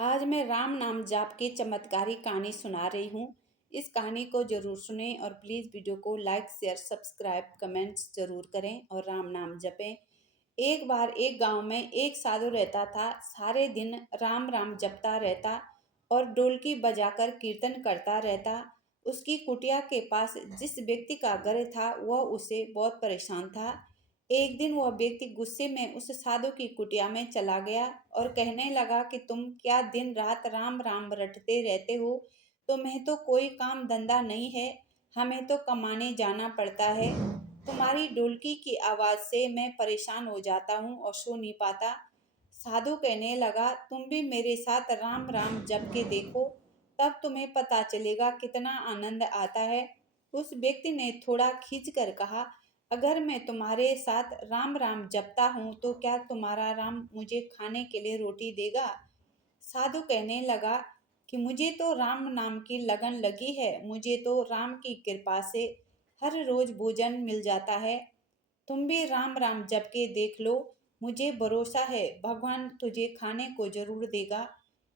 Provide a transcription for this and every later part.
आज मैं राम नाम जाप के चमत्कारी कहानी सुना रही हूँ। इस कहानी को जरूर सुनें और प्लीज़ वीडियो को लाइक शेयर सब्सक्राइब कमेंट्स जरूर करें और राम नाम जपें। एक बार एक गांव में एक साधु रहता था। सारे दिन राम राम जपता रहता और ढोलकी बजाकर कीर्तन करता रहता। उसकी कुटिया के पास जिस व्यक्ति का घर था वह उसे बहुत परेशान था। एक दिन वह व्यक्ति गुस्से में उस साधु की कुटिया में चला गया और कहने लगा कि तुम क्या दिन रात राम राम रटते रहते हो। तुम्हें तो कोई काम धंधा नहीं है, हमें तो कमाने जाना पड़ता है। तुम्हारी ढोलकी की आवाज से मैं परेशान हो जाता हूँ और सो नहीं पाता। साधु कहने लगा, तुम भी मेरे साथ राम राम जप के देखो, तब तुम्हें पता चलेगा कितना आनंद आता है। उस व्यक्ति ने थोड़ा खींच कर कहा, अगर मैं तुम्हारे साथ राम राम जपता हूँ तो क्या तुम्हारा राम मुझे खाने के लिए रोटी देगा? साधु कहने लगा कि मुझे तो राम नाम की लगन लगी है, मुझे तो राम की कृपा से हर रोज भोजन मिल जाता है। तुम भी राम राम जप के देख लो, मुझे भरोसा है भगवान तुझे खाने को जरूर देगा।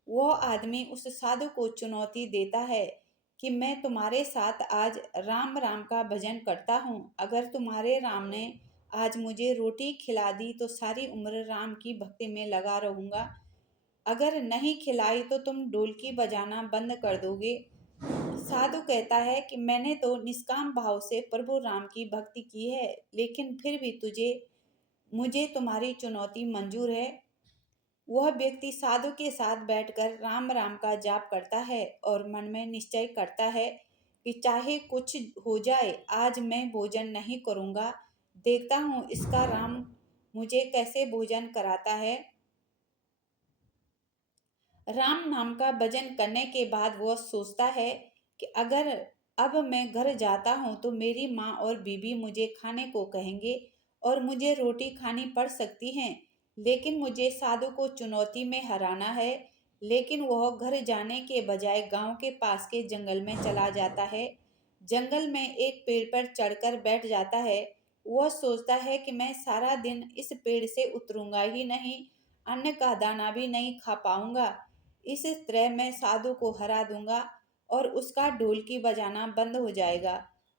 वह आदमी उस साधु को चुनौती देता है कि मैं तुम्हारे साथ आज राम राम का भजन करता हूँ। अगर तुम्हारे राम ने आज मुझे रोटी खिला दी तो सारी उम्र राम की भक्ति में लगा रहूंगा। अगर नहीं खिलाई तो तुम ढोलकी बजाना बंद कर दोगे। साधु कहता है कि मैंने तो निष्काम भाव से प्रभु राम की भक्ति की है, लेकिन फिर भी तुझे मुझे तुम्हारी चुनौती मंजूर है। वह व्यक्ति साधु के साथ बैठकर राम राम का जाप करता है और मन में निश्चय करता है कि चाहे कुछ हो जाए आज मैं भोजन नहीं करूंगा। देखता हूँ इसका राम मुझे कैसे भोजन कराता है। राम नाम का भजन करने के बाद वह सोचता है कि अगर अब मैं घर जाता हूँ तो मेरी माँ और बीबी मुझे खाने को कहेंगे और मुझे रोटी खानी पड़ सकती है। लेकिन मुझे साधु को चुनौती में हराना है। लेकिन वह घर जाने के बजाय गांव के पास के जंगल में चला जाता है। जंगल में एक पेड़ पर चढ़कर बैठ जाता है। वह सोचता है कि मैं सारा दिन इस पेड़ से उतरूंगा ही नहीं, अन्न का दाना भी नहीं खा पाऊंगा। इस तरह मैं साधु को हरा दूंगा और उसका ढोलकी बजाना बंद हो जाएगा।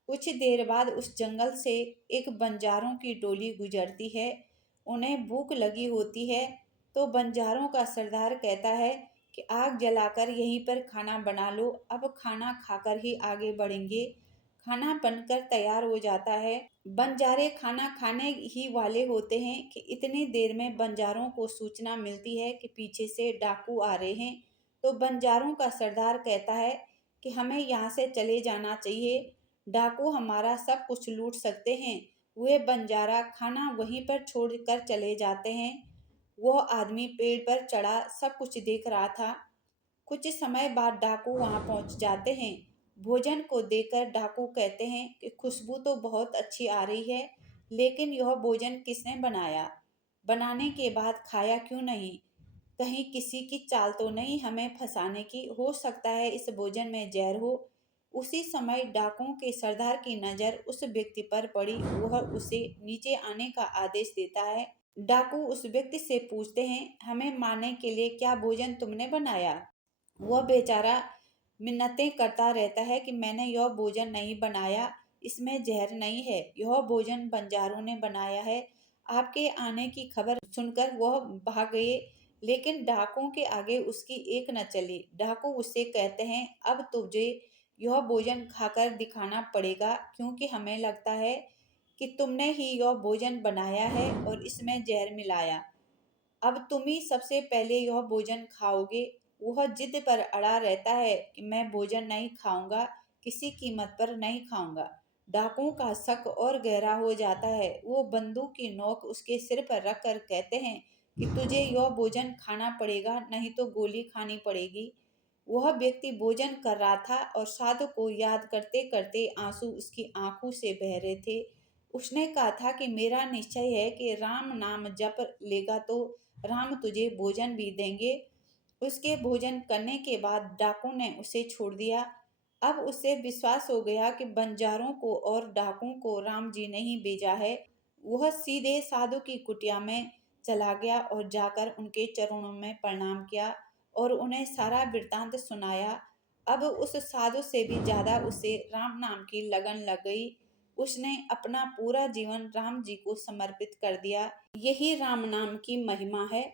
कुछ देर बाद उस जंगल से एक बंजारों की टोली गुजरती है। उन्हें भूख लगी होती है तो बंजारों का सरदार कहता है कि आग जलाकर यहीं पर खाना बना लो, अब खाना खाकर ही आगे बढ़ेंगे। खाना बनकर तैयार हो जाता है। बंजारे खाना खाने ही वाले होते हैं कि इतनी देर में बंजारों को सूचना मिलती है कि पीछे से डाकू आ रहे हैं। तो बंजारों का सरदार कहता है कि हमें यहाँ से चले जाना चाहिए, डाकू हमारा सब कुछ लूट सकते हैं। वे बंजारा खाना वहीं पर छोड़कर चले जाते हैं। वह आदमी पेड़ पर चढ़ा सब कुछ देख रहा था। कुछ समय बाद डाकू वहां पहुंच जाते हैं। भोजन को देखकर डाकू कहते हैं कि खुशबू तो बहुत अच्छी आ रही है, लेकिन यह भोजन किसने बनाया? बनाने के बाद खाया क्यों नहीं? कहीं किसी की चाल तो नहीं हमें फंसाने की? हो सकता है इस भोजन में जहर हो। उसी समय डाकुओं के सरदार की नजर उस व्यक्ति पर पड़ी। वह उसे नीचे आने का आदेश देता है। डाकू उस व्यक्ति से पूछते हैं, हमें मारने के लिए क्या भोजन तुमने बनाया? वह बेचारा मिन्नतें करता रहता है कि मैंने यह भोजन नहीं बनाया, इसमें जहर नहीं है, यह भोजन बंजारों ने बनाया है। आपके आने की खबर सुनकर वह भाग गए, लेकिन डाकुओं के आगे उसकी एक न चली। डाकू उससे कहते हैं, अब तुझे यह भोजन खाकर दिखाना पड़ेगा, क्योंकि हमें लगता है कि तुमने ही यह भोजन बनाया है और इसमें जहर मिलाया। अब तुम ही सबसे पहले यह भोजन खाओगे। वह जिद पर अड़ा रहता है कि मैं भोजन नहीं खाऊंगा, किसी कीमत पर नहीं खाऊंगा। डाकुओं का शक और गहरा हो जाता है। वो बंदूक की नोक उसके सिर पर रख कर कहते हैं कि तुझे यह भोजन खाना पड़ेगा, नहीं तो गोली खानी पड़ेगी। वह व्यक्ति भोजन कर रहा था और साधु को याद करते करते आंसू उसकी आंखों से बह रहे थे। उसने कहा था कि मेरा निश्चय है कि राम नाम जप लेगा तो राम तुझे भोजन भी देंगे। उसके भोजन करने के बाद डाकू ने उसे छोड़ दिया। अब उसे विश्वास हो गया कि बंजारों को और डाकुओं को राम जी ने ही भेजा है। वह सीधे साधु की कुटिया में चला गया और जाकर उनके चरणों में प्रणाम किया और उन्हें सारा वृत्तांत सुनाया। अब उस साधु से भी ज्यादा उसे राम नाम की लगन लग गई। उसने अपना पूरा जीवन राम जी को समर्पित कर दिया। यही राम नाम की महिमा है।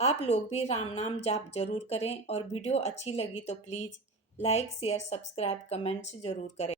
आप लोग भी राम नाम जाप जरूर करें और वीडियो अच्छी लगी तो please like share subscribe comments जरूर करें।